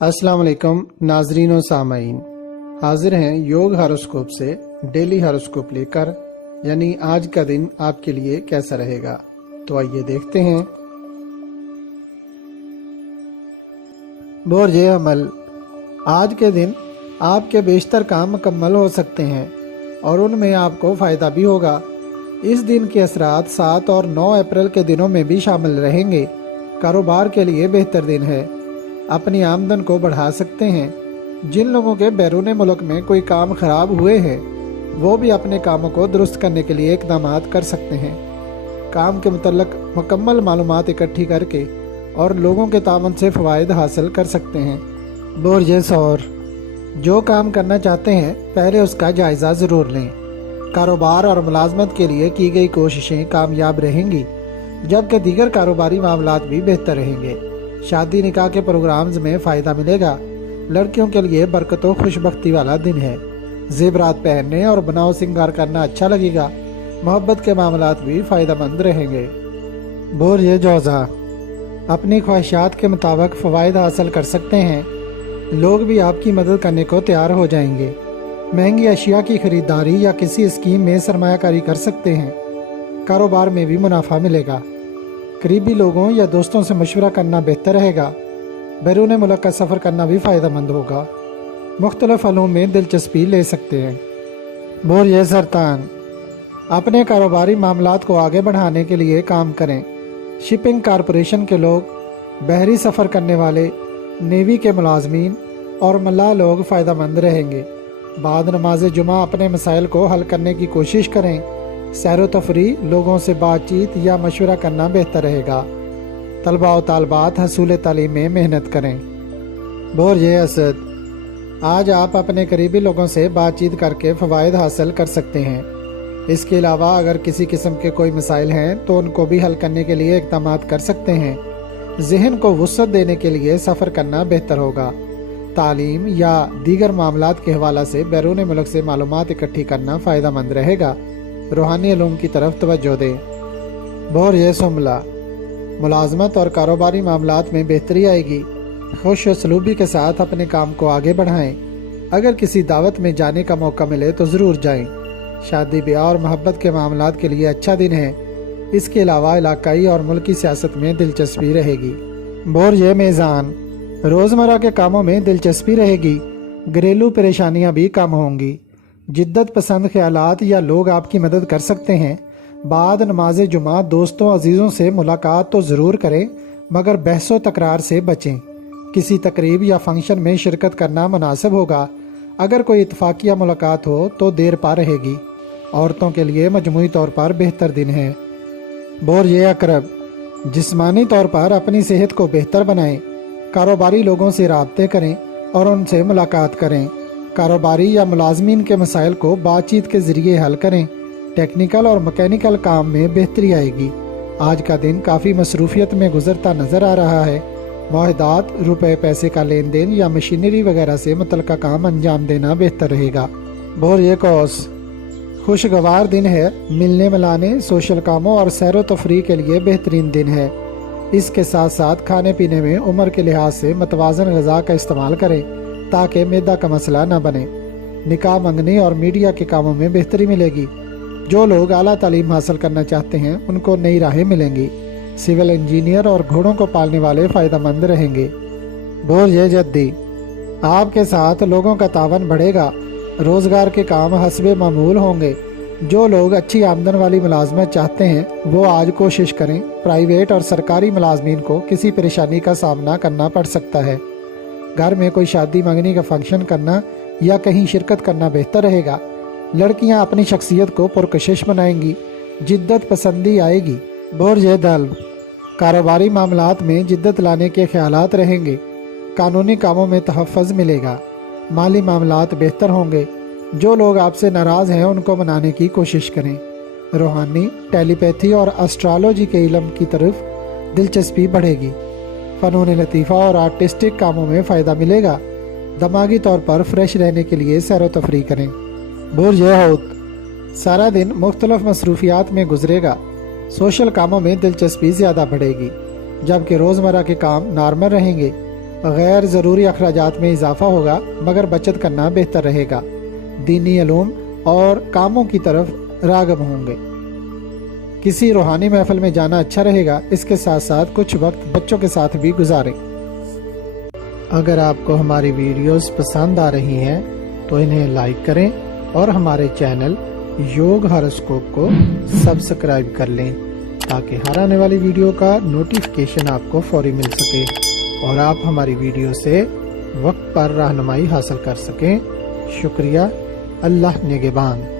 अस्सलाम वालेकुम नाजरीन और सामाईन, हाजिर हैं योग हॉरोस्कोप से डेली हॉरोस्कोप लेकर, यानी आज का दिन आपके लिए कैसा रहेगा। तो आइए देखते हैं। बोर्ज अमल, आज के दिन आपके बेशतर काम मुकम्मल हो सकते हैं और उनमें आपको फ़ायदा भी होगा। इस दिन के असरात 7 और 9 अप्रैल के दिनों में भी शामिल रहेंगे। कारोबार के लिए बेहतर दिन है, अपनी आमदन को बढ़ा सकते हैं। जिन लोगों के बैरून मुल्क में कोई काम खराब हुए हैं वो भी अपने कामों को दुरुस्त करने के लिए इक़दाम कर सकते हैं। काम के मुतल्लक मुकम्मल मालूमात इकट्ठी करके और लोगों के तावन से फ़वाइद हासिल कर सकते हैं। बोर्ज सौर, जो काम करना चाहते हैं पहले उसका जायज़ा ज़रूर लें। कारोबार और मुलाजमत के लिए की गई कोशिशें कामयाब रहेंगी, जबकि दीगर कारोबारी मामलात भी बेहतर रहेंगे। शादी निकाह के प्रोग्राम्स में फ़ायदा मिलेगा। लड़कियों के लिए बरकत और खुशबख्ती वाला दिन है। ज़ेवरात पहनने और बनाव सिंगार करना अच्छा लगेगा। मोहब्बत के मामलात भी फ़ायदेमंद रहेंगे। बोर्ज जौज़ा, अपनी ख्वाहिशात के मुताबिक फ़वाइद हासिल कर सकते हैं। लोग भी आपकी मदद करने को तैयार हो जाएंगे। महंगी अशिया की खरीदारी या किसी स्कीम में सरमायाकारी कर सकते हैं। कारोबार में भी मुनाफा मिलेगा। करीबी लोगों या दोस्तों से मशवरा करना बेहतर रहेगा। बैरून मुल्क का सफ़र करना भी फ़ायदेमंद होगा। मुख्तलिफ फलों में दिलचस्पी ले सकते हैं। बोर्ज सरतान, अपने कारोबारी मामलात को आगे बढ़ाने के लिए काम करें। शिपिंग कॉरपोरेशन के लोग, बहरी सफ़र करने वाले, नेवी के मुलाजमीन और मल्लाह लोग फ़ायदेमंद रहेंगे। बाद नमाज जुमा अपने मसाइल को हल करने की कोशिश करें। सैर व तफरीह, लोगों से बातचीत या मशवरा करना बेहतर रहेगा। तलबा व तालबात हसूल तालीम में मेहनत करें। बोर्ज असद, आज आप अपने करीबी लोगों से बातचीत करके फ़वाइद हासिल कर सकते हैं। इसके अलावा अगर किसी किस्म के कोई मसाइल हैं तो उनको भी हल करने के लिए इक़दाम कर सकते हैं। जहन को वुसअत देने के लिए सफ़र करना बेहतर होगा। तालीम या दीगर मामलात के हवाला से बैरून मुल्क से मालूमात इकट्ठी करना फ़ायदेमंद रहेगा। रूहानी इल्म की तरफ तवज्जो दें। बोर्ज सुमला, मुलाजमत और कारोबारी मामलात में बेहतरी आएगी। खुश सलूबी के साथ अपने काम को आगे बढ़ाएं। अगर किसी दावत में जाने का मौका मिले तो ज़रूर जाएं। शादी ब्याह और मोहब्बत के मामलात के लिए अच्छा दिन है। इसके अलावा इलाकाई और मुल्की सियासत में दिलचस्पी रहेगी। बोर्ज मेज़ान, रोज़मर्रा के कामों में दिलचस्पी रहेगी। घरेलू परेशानियां भी कम होंगी। जिद्दत पसंद ख्यालात या लोग आपकी मदद कर सकते हैं। बाद नमाज जुमा दोस्तों अजीज़ों से मुलाकात तो ज़रूर करें, मगर बहसो तकरार से बचें। किसी तकरीब या फंक्शन में शिरकत करना मुनासिब होगा। अगर कोई इत्तफाकिया मुलाकात हो तो देर पा रहेगी। औरतों के लिए मजमूई तौर पर बेहतर दिन है। बोर्ज अकरब, जिस्मानी तौर पर अपनी सेहत को बेहतर बनाएं। कारोबारी लोगों से राब्ते करें और उनसे मुलाकात करें। कारोबारी या मुलाजमीन के मसाइल को बातचीत के ज़रिए हल करें। टेक्निकल और मैकेनिकल काम में बेहतरी आएगी। आज का दिन काफ़ी मसरूफियत में गुजरता नज़र आ रहा है। मुआहदात, रुपए पैसे का लेन देन या मशीनरी वगैरह से मुतल्लिका काम अंजाम देना बेहतर रहेगा। बोर्ज कौस, खुशगवार दिन है। मिलने मिलाने, सोशल कामों और सैर व तफरीह के लिए बेहतरीन दिन है। इसके साथ साथ खाने पीने में उम्र के लिहाज से मतवाज़न ग़िज़ा का इस्तेमाल करें ताकि मैदा का मसला न बने। निकाह मंगनी और मीडिया के कामों में बेहतरी मिलेगी। जो लोग आला तालीम हासिल करना चाहते हैं उनको नई राहें मिलेंगी। सिविल इंजीनियर और घोड़ों को पालने वाले फ़ायदेमंद रहेंगे। बोर्ज जद्दी, आपके साथ लोगों का तावन बढ़ेगा। रोज़गार के काम हस्बे मामूल होंगे। जो लोग अच्छी आमदन वाली मुलाजमत चाहते हैं वो आज कोशिश करें। प्राइवेट और सरकारी मुलाजमीन को किसी परेशानी का सामना करना पड़ सकता है। घर में कोई शादी मंगनी का फंक्शन करना या कहीं शिरकत करना बेहतर रहेगा। लड़कियां अपनी शख्सियत को पुरकशिश बनाएंगी। जिद्दत पसंदी आएगी। बोर्ज दल्ब, कारोबारी मामलात में जिद्दत लाने के ख्यालात रहेंगे। कानूनी कामों में तहफ़्फ़ुज़ मिलेगा। माली मामलात बेहतर होंगे। जो लोग आपसे नाराज़ हैं उनको मनाने की कोशिश करें। रूहानी, टेलीपैथी और एस्ट्रोलॉजी के इल्म की तरफ दिलचस्पी बढ़ेगी। फ़नून लतीफ़ा और आर्टिस्टिक कामों में फ़ायदा मिलेगा। दिमागी तौर पर फ्रेश रहने के लिए सैर व तफरीह करें। बोर्ज हौत, सारा दिन मुख्तलिफ मसरूफियात में गुजरेगा। सोशल कामों में दिलचस्पी ज़्यादा बढ़ेगी, जबकि रोज़मर्रा के काम नॉर्मल रहेंगे। غیر ضروری اخراجات میں اضافہ ہوگا، مگر بچت کرنا بہتر رہے گا۔ دینی علوم اور کاموں کی طرف راغب ہوں گے۔ کسی روحانی محفل میں جانا اچھا رہے گا۔ اس کے ساتھ ساتھ کچھ وقت بچوں کے ساتھ بھی گزاریں۔ اگر آپ کو ہماری ویڈیوز پسند آ رہی ہیں تو انہیں لائک کریں اور ہمارے چینل یوگ ہاروسکوپ کو سبسکرائب کر لیں تاکہ ہر آنے والی ویڈیو کا نوٹیفیکیشن آپ کو فوری مل سکے اور آپ ہماری ویڈیو سے وقت پر رہنمائی حاصل کر سکیں۔ شکریہ۔ اللہ نگہبان۔